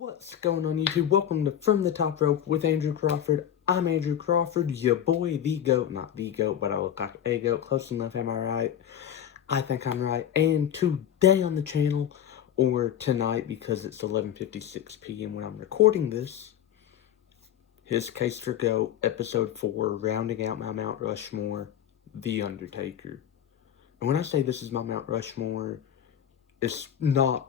What's going on YouTube? Welcome to From the Top Rope with Andrew Crawford. I'm Andrew Crawford, your boy, the GOAT. Not the GOAT, but I look like a GOAT. Close enough, am I right? I think I'm right. And today on the channel, or tonight because it's 11:56 p.m. when I'm recording this, His Case for GOAT, Episode 4, rounding out my Mount Rushmore, The Undertaker. And when I say this is my Mount Rushmore, it's not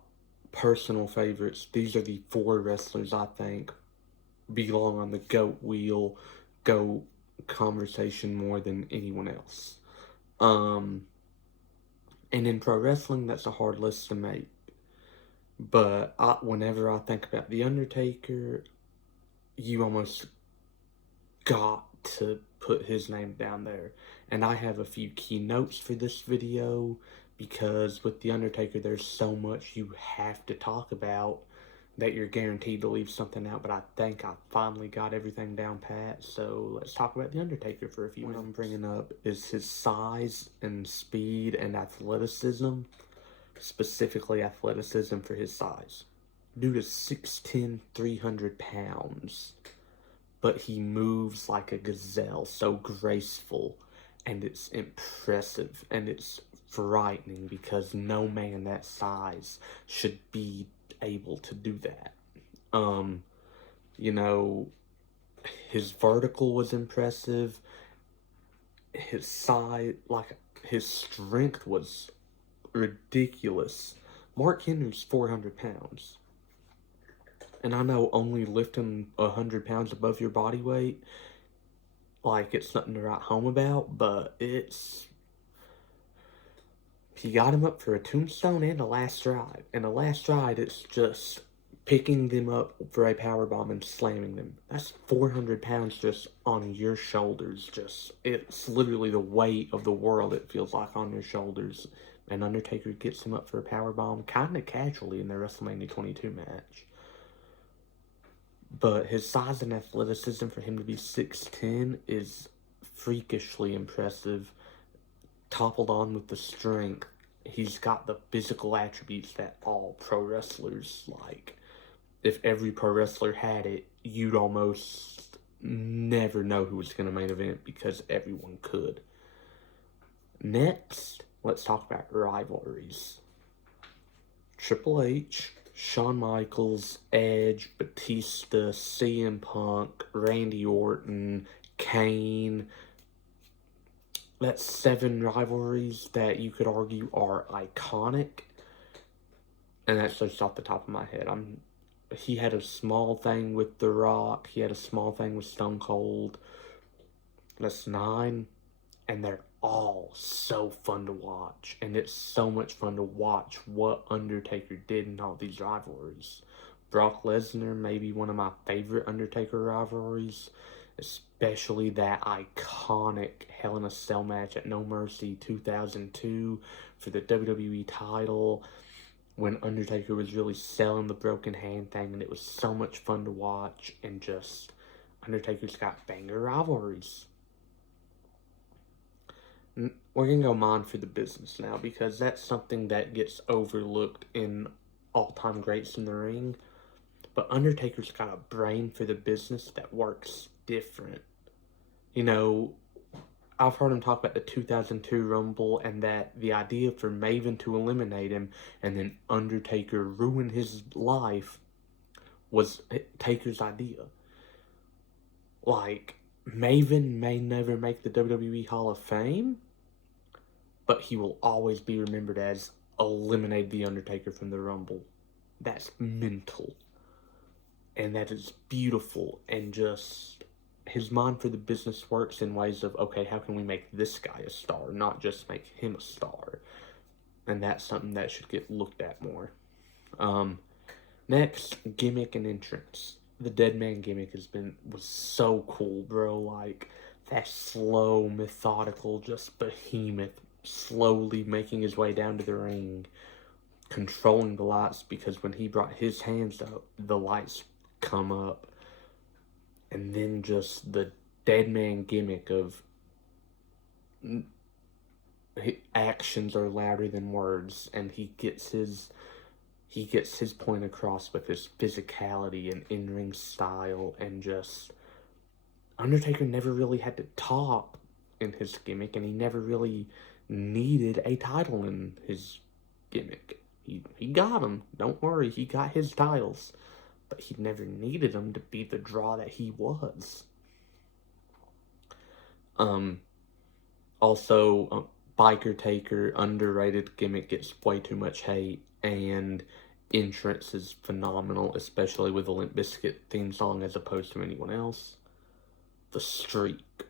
personal favorites. These are the 4 wrestlers I think belong on the GOAT wheel, GOAT conversation more than anyone else. And in pro wrestling, that's a hard list to make. But whenever I think about The Undertaker, you almost got to put his name down there. And I have a few key notes for this video because with The Undertaker, there's so much you have to talk about that you're guaranteed to leave something out, but I think I finally got everything down pat, so let's talk about The Undertaker for a few minutes. What I'm bringing up is his size and speed and athleticism, specifically athleticism for his size. Dude is 6'10", 300 pounds, but he moves like a gazelle, so graceful, and it's impressive, and it's frightening because no man that size should be able to do that. You know, his vertical was impressive. His size, like, his strength was ridiculous. Mark Henry's 400 pounds. And I know only lifting 100 pounds above your body weight, like, it's nothing to write home about, but he got him up for a tombstone and a last ride. And a last ride, it's just picking them up for a powerbomb and slamming them. That's 400 pounds just on your shoulders. It's literally the weight of the world, it feels like, on your shoulders. And Undertaker gets him up for a powerbomb kind of casually in their WrestleMania 22 match. But his size and athleticism for him to be 6'10" is freakishly impressive. Toppled on with the strength, he's got the physical attributes that all pro wrestlers like. If every pro wrestler had it, you'd almost never know who was going to main event because everyone could. Next, let's talk about rivalries. Triple H, Shawn Michaels, Edge, Batista, CM Punk, Randy Orton, Kane. That's 7 rivalries that you could argue are iconic. And that's just off the top of my head. He had a small thing with The Rock. He had a small thing with Stone Cold. That's 9. And they're all so fun to watch. And it's so much fun to watch what Undertaker did in all these rivalries. Brock Lesnar, maybe one of my favorite Undertaker rivalries. Especially that iconic Hell in a Cell match at No Mercy 2002 for the WWE title, when Undertaker was really selling the broken hand thing, and it was so much fun to watch. And just, Undertaker's got banger rivalries. We're gonna go mind for the business now, because that's something that gets overlooked in all-time greats in the ring. But Undertaker's got a brain for the business that works different. You know, I've heard him talk about the 2002 Rumble and that the idea for Maven to eliminate him and then Undertaker ruin his life was Taker's idea. Like, Maven may never make the WWE Hall of Fame, but he will always be remembered as eliminated the Undertaker from the Rumble. That's mental. And that is beautiful, and just, his mind for the business works in ways of, okay, how can we make this guy a star, not just make him a star? And that's something that should get looked at more. Next, gimmick and entrance. The Dead Man gimmick was so cool, bro. Like, that slow, methodical, just behemoth, slowly making his way down to the ring, controlling the lights, because when he brought his hands up, the lights come up. And then just the Dead Man gimmick of actions are louder than words, and he gets his he gets his point across with his physicality and in-ring style, and just Undertaker never really had to talk in his gimmick, and he never really needed a title in his gimmick. He got them. Don't worry, he got his titles, but he never needed them to be the draw that he was. Also, Biker Taker, underrated gimmick, gets way too much hate, and entrance is phenomenal, especially with the Limp Bizkit theme song as opposed to anyone else. The Streak.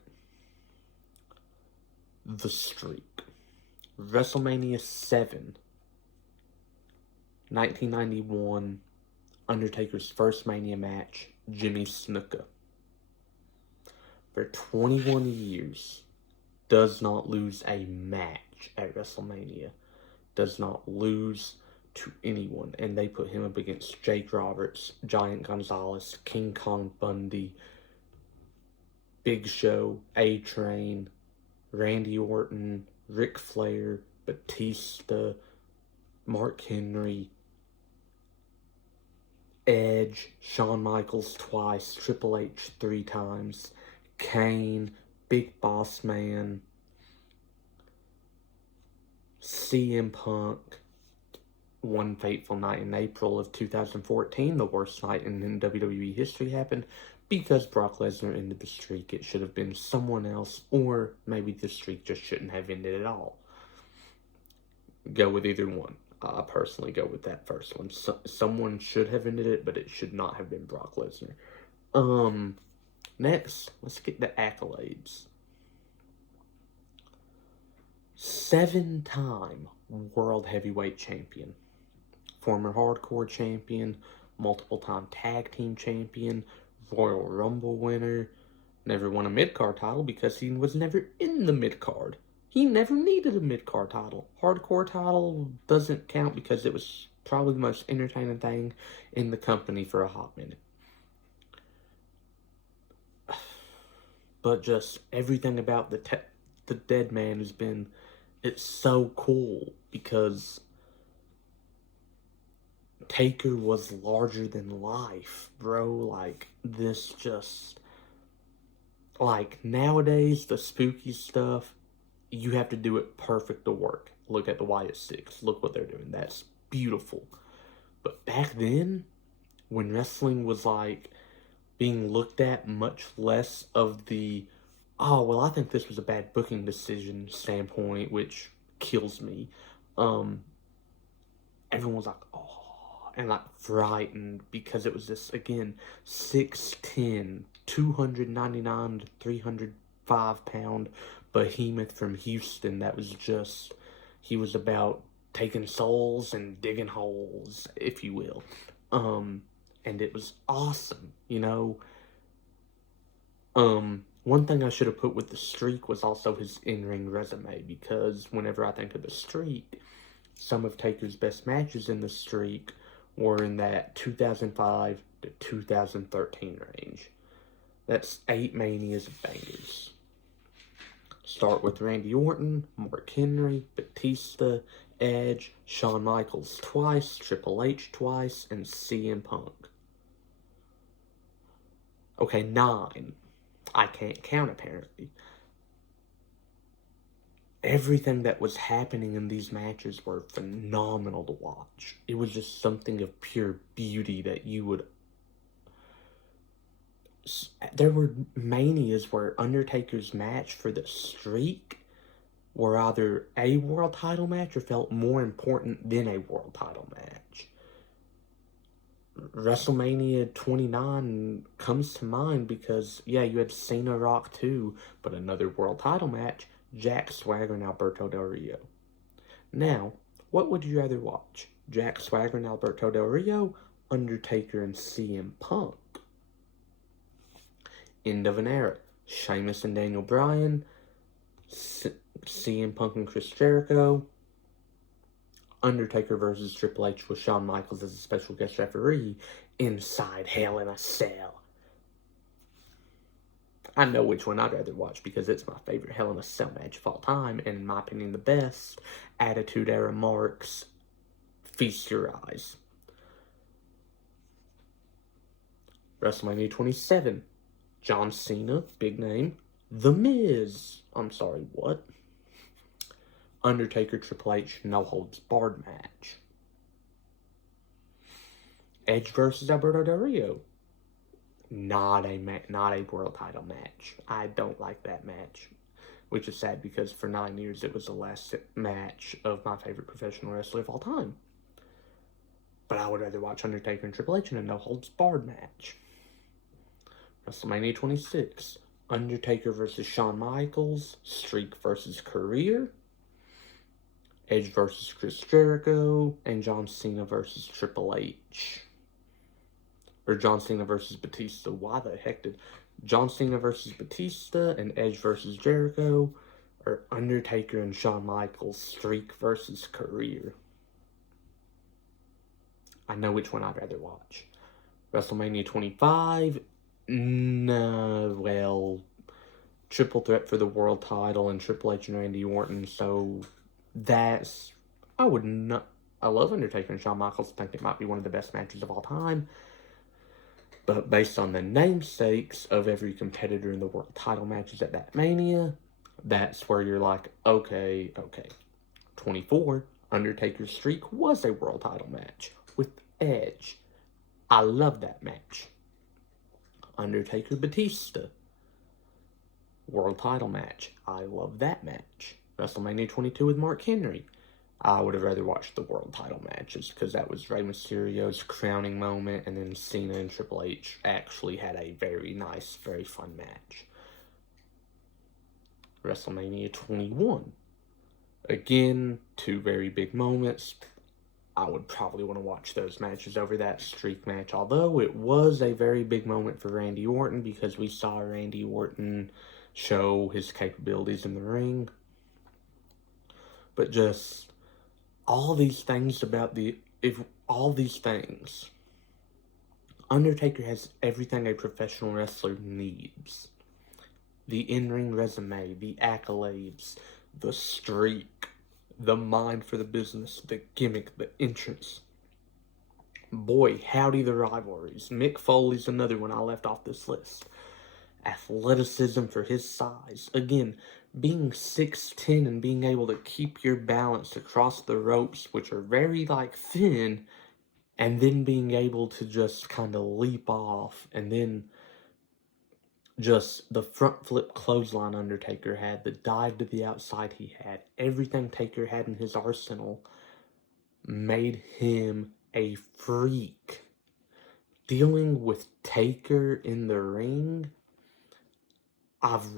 The Streak. WrestleMania 7, 1991, Undertaker's first Mania match, Jimmy Snuka. For 21 years, does not lose a match at WrestleMania. Does not lose to anyone. And they put him up against Jake Roberts, Giant Gonzalez, King Kong Bundy, Big Show, A-Train, Randy Orton, Ric Flair, Batista, Mark Henry, Edge, Shawn Michaels twice, Triple H 3 times, Kane, Big Boss Man, CM Punk. One fateful night in April of 2014, the worst night in WWE history, happened because Brock Lesnar ended the streak. It should have been someone else, or maybe the streak just shouldn't have ended at all. Go with either one. I personally go with that first one. Someone should have ended it, but it should not have been Brock Lesnar. Next, let's get the accolades. 7-time World Heavyweight Champion. Former Hardcore Champion. Multiple-time Tag Team Champion. Royal Rumble winner. Never won a mid-card title because he was never in the mid-card. He never needed a mid-card title. Hardcore title doesn't count because it was probably the most entertaining thing in the company for a hot minute. But just everything about the dead man has been, it's so cool because Taker was larger than life, bro. Like, this just, like, nowadays, the spooky stuff, you have to do it perfect to work. Look at the Wyatt Six. Look what they're doing. That's beautiful. But back then, when wrestling was, like, being looked at much less of the, oh, well, I think this was a bad booking decision standpoint, which kills me. Everyone was like, oh, and like frightened because it was this, again, 6'10", 299 to 305 pound behemoth from Houston that was just, he was about taking souls and digging holes, if you will. And it was awesome, you know. One thing I should have put with the streak was also his in-ring resume, because whenever I think of the streak, some of Taker's best matches in the streak were in that 2005 to 2013 range. That's 8 Manias of bangers. Start with Randy Orton, Mark Henry, Batista, Edge, Shawn Michaels twice, Triple H twice, and CM Punk. Okay, 9. I can't count, apparently. Everything that was happening in these matches were phenomenal to watch. It was just something of pure beauty that you would... There were manias where Undertaker's match for the streak were either a world title match or felt more important than a world title match. WrestleMania 29 comes to mind because, yeah, you had Cena Rock too, but another world title match, Jack Swagger and Alberto Del Rio. Now, what would you rather watch? Jack Swagger and Alberto Del Rio, Undertaker and CM Punk? End of an era. Sheamus and Daniel Bryan, CM Punk and Chris Jericho, Undertaker versus Triple H with Shawn Michaels as a special guest referee inside Hell in a Cell. I know which one I'd rather watch because it's my favorite Hell in a Cell match of all time, and in my opinion the best. Attitude Era marks, feast your eyes. WrestleMania 27, John Cena, big name. The Miz. I'm sorry, what? Undertaker Triple H no holds barred match. Edge versus Alberto Del Rio. Not a world title match. I don't like that match, which is sad because for 9 years it was the last match of my favorite professional wrestler of all time. But I would rather watch Undertaker and Triple H in a no holds barred match. WrestleMania 26, Undertaker versus Shawn Michaels, streak versus career. Edge versus Chris Jericho, and John Cena versus Triple H. Or John Cena versus Batista. Why the heck did John Cena versus Batista and Edge versus Jericho, or Undertaker and Shawn Michaels, streak versus career? I know which one I'd rather watch. WrestleMania 25, no, well, triple threat for the world title and Triple H and Randy Orton, so that's, I love Undertaker and Shawn Michaels. I think it might be one of the best matches of all time. But based on the namesakes of every competitor in the world title matches at that Mania, that's where you're like, okay. 24, Undertaker's streak was a world title match with Edge. I love that match. Undertaker Batista, world title match. I love that match. WrestleMania 22 with Mark Henry. I would have rather watched the world title matches because that was Rey Mysterio's crowning moment, and then Cena and Triple H actually had a very nice, very fun match. WrestleMania 21. Again, two very big moments. I would probably want to watch those matches over that streak match, although it was a very big moment for Randy Orton because we saw Randy Orton show his capabilities in the ring. But just all these things Undertaker has everything a professional wrestler needs. The in-ring resume, the accolades, the streak, the mind for the business, the gimmick, the entrance. Boy, howdy the rivalries. Mick Foley's another one I left off this list. Athleticism for his size. Again, being 6'10" and being able to keep your balance across the ropes, which are very, thin, and then being able to just kind of leap off, and then just the front flip clothesline Undertaker had, the dive to the outside he had, everything Taker had in his arsenal made him a freak. Dealing with Taker in the ring, I've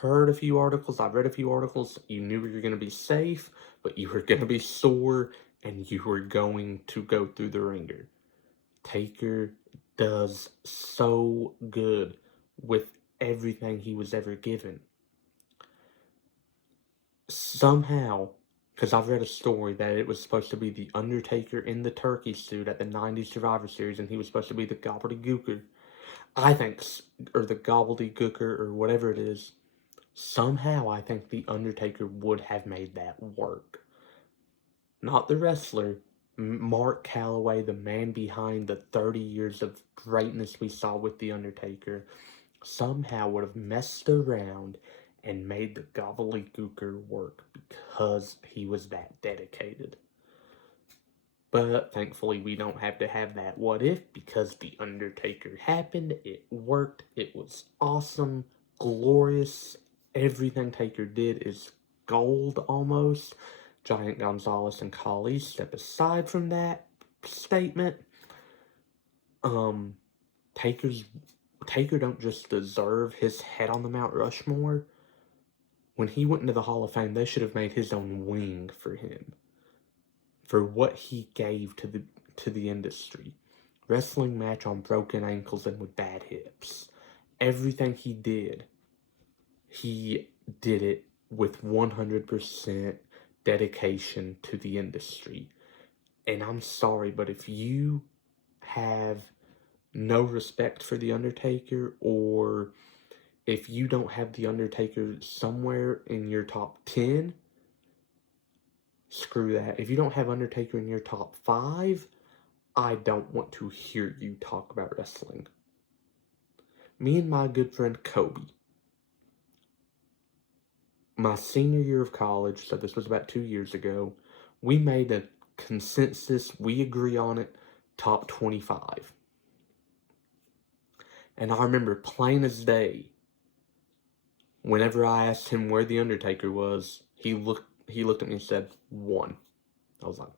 heard a few articles, you knew you were going to be safe, but you were going to be sore, and you were going to go through the ringer. Taker does so good with everything he was ever given. Somehow, because I've read a story that it was supposed to be the Undertaker in the turkey suit at the 90s Survivor Series, and he was supposed to be the gobbledygooker. Or the gobbledygooker, or whatever it is. Somehow, I think the Undertaker would have made that work. Not the wrestler, Mark Calloway, the man behind the 30 years of greatness we saw with the Undertaker, somehow would have messed around and made the gobbledygooker work because he was that dedicated. But thankfully, we don't have to have that what if because the Undertaker happened. It worked. It was awesome, glorious. Everything Taker did is gold almost. Giant Gonzalez and Khali step aside from that statement. Taker don't just deserve his head on the Mount Rushmore. When he went into the Hall of Fame, they should have made his own wing for him. For what he gave to the industry. Wrestling match on broken ankles and with bad hips. Everything he did it with 100% dedication to the industry. And I'm sorry, but if you have no respect for The Undertaker, or if you don't have The Undertaker somewhere in your top 10, screw that. If you don't have Undertaker in your top 5, I don't want to hear you talk about wrestling. Me and my good friend Kobe, my senior year of college, so this was about 2 years ago, we made a consensus, we agree on it, top 25. And I remember plain as day, whenever I asked him where the Undertaker was, he looked at me and said, 1. I was like,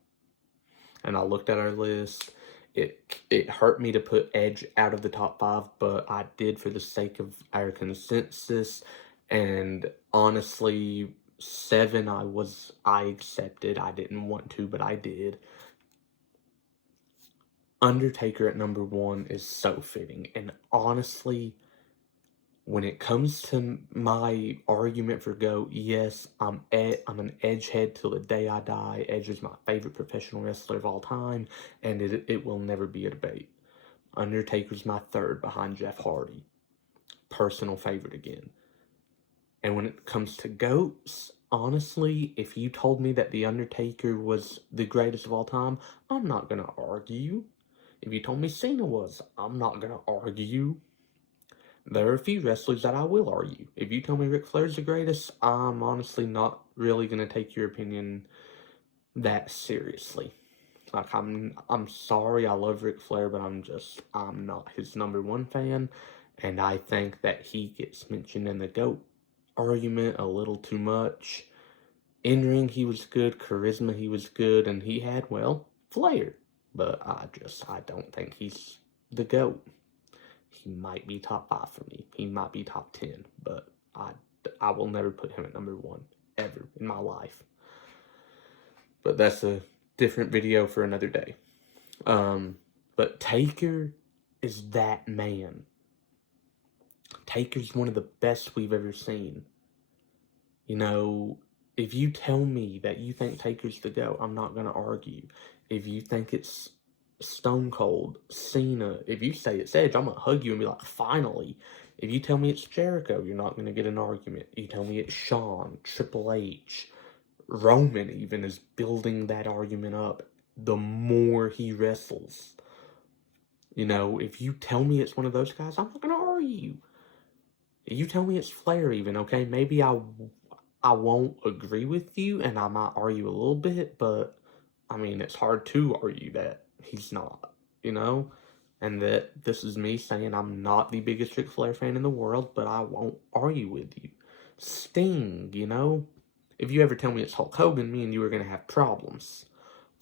and I looked at our list. It hurt me to put Edge out of the top 5, but I did for the sake of our consensus. And honestly, 7 I accepted. I didn't want to, but I did. Undertaker at number 1 is so fitting. And honestly, when it comes to my argument for GOAT, yes, I'm an Edge head till the day I die. Edge is my favorite professional wrestler of all time, and it will never be a debate. Undertaker's my 3rd behind Jeff Hardy. Personal favorite again. And when it comes to GOATs, honestly, if you told me that The Undertaker was the greatest of all time, I'm not going to argue. If you told me Cena was, I'm not going to argue. There are a few wrestlers that I will argue. If you tell me Ric Flair's the greatest, I'm honestly not really going to take your opinion that seriously. Like, I'm sorry, I love Ric Flair, but I'm not his number 1 fan, and I think that he gets mentioned in the GOAT argument a little too much. In ring, he was good, charisma, he was good, and he had, well, flair. But I don't think he's the GOAT. He might be top 5 for me. He might be top 10, but I will never put him at number 1 ever in my life. But that's a different video for another day. But Taker is that man. Taker's one of the best we've ever seen. You know, if you tell me that you think Taker's the GOAT, I'm not going to argue. If you think it's Stone Cold, Cena, if you say it's Edge, I'm going to hug you and be like, finally. If you tell me it's Jericho, you're not going to get an argument. You tell me it's Shawn, Triple H, Roman even is building that argument up the more he wrestles. You know, if you tell me it's one of those guys, I'm not going to argue. If you tell me it's Flair even, okay, maybe I won't agree with you and I might argue a little bit, but I mean, it's hard to argue that he's not, you know? And that this is me saying I'm not the biggest Ric Flair fan in the world, but I won't argue with you. Sting, you know? If you ever tell me it's Hulk Hogan, me and you are going to have problems.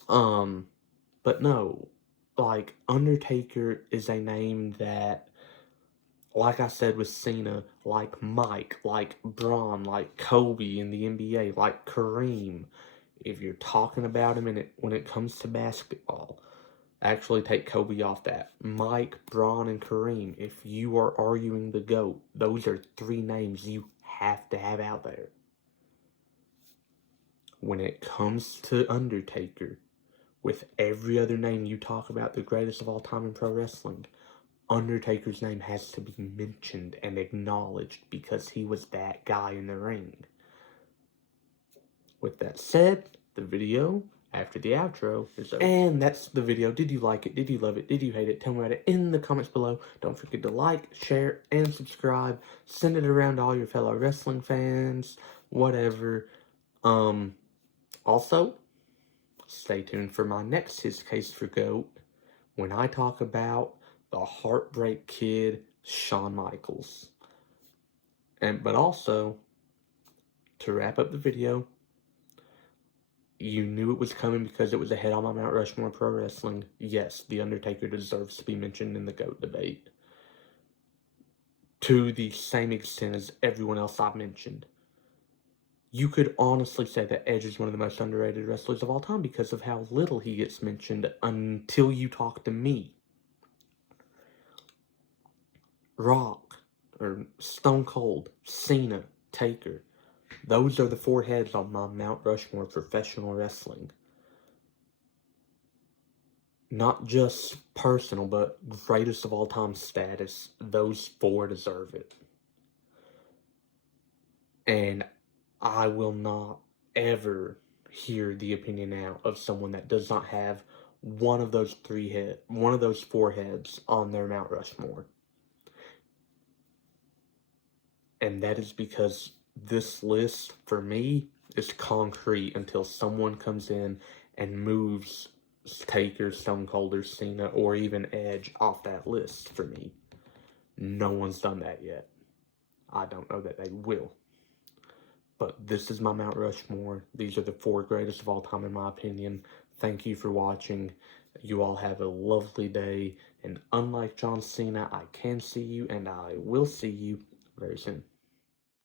But no, like, Undertaker is a name that, like I said with Cena, like Mike, like Braun, like Kobe in the NBA, like Kareem, if you're talking about him when it comes to basketball, actually take Kobe off that. Mike, Braun, and Kareem, if you are arguing the GOAT, those are 3 names you have to have out there. When it comes to Undertaker, with every other name you talk about the greatest of all time in pro wrestling, Undertaker's name has to be mentioned and acknowledged because he was that guy in the ring. With that said, the video after the outro is over. And that's the video. Did you like it? Did you love it? Did you hate it? Tell me about it in the comments below. Don't forget to like, share, and subscribe. Send it around to all your fellow wrestling fans. Whatever. Also, stay tuned for my next His Case for GOAT when I talk about the Heartbreak Kid, Shawn Michaels. But also, to wrap up the video, you knew it was coming because it was ahead on my Mount Rushmore Pro Wrestling. Yes, The Undertaker deserves to be mentioned in the GOAT debate. To the same extent as everyone else I've mentioned. You could honestly say that Edge is one of the most underrated wrestlers of all time because of how little he gets mentioned until you talk to me. Rock, or Stone Cold, Cena, Taker. Those are the 4 heads on my Mount Rushmore professional wrestling. Not just personal, but greatest of all time status. Those 4 deserve it. And I will not ever hear the opinion out of someone that does not have one of those 4 heads on their Mount Rushmore. And that is because this list, for me, is concrete until someone comes in and moves Taker, Stone Cold, or Cena, or even Edge off that list for me. No one's done that yet. I don't know that they will. But this is my Mount Rushmore. These are the 4 greatest of all time in my opinion. Thank you for watching. You all have a lovely day. And unlike John Cena, I can see you and I will see you very soon.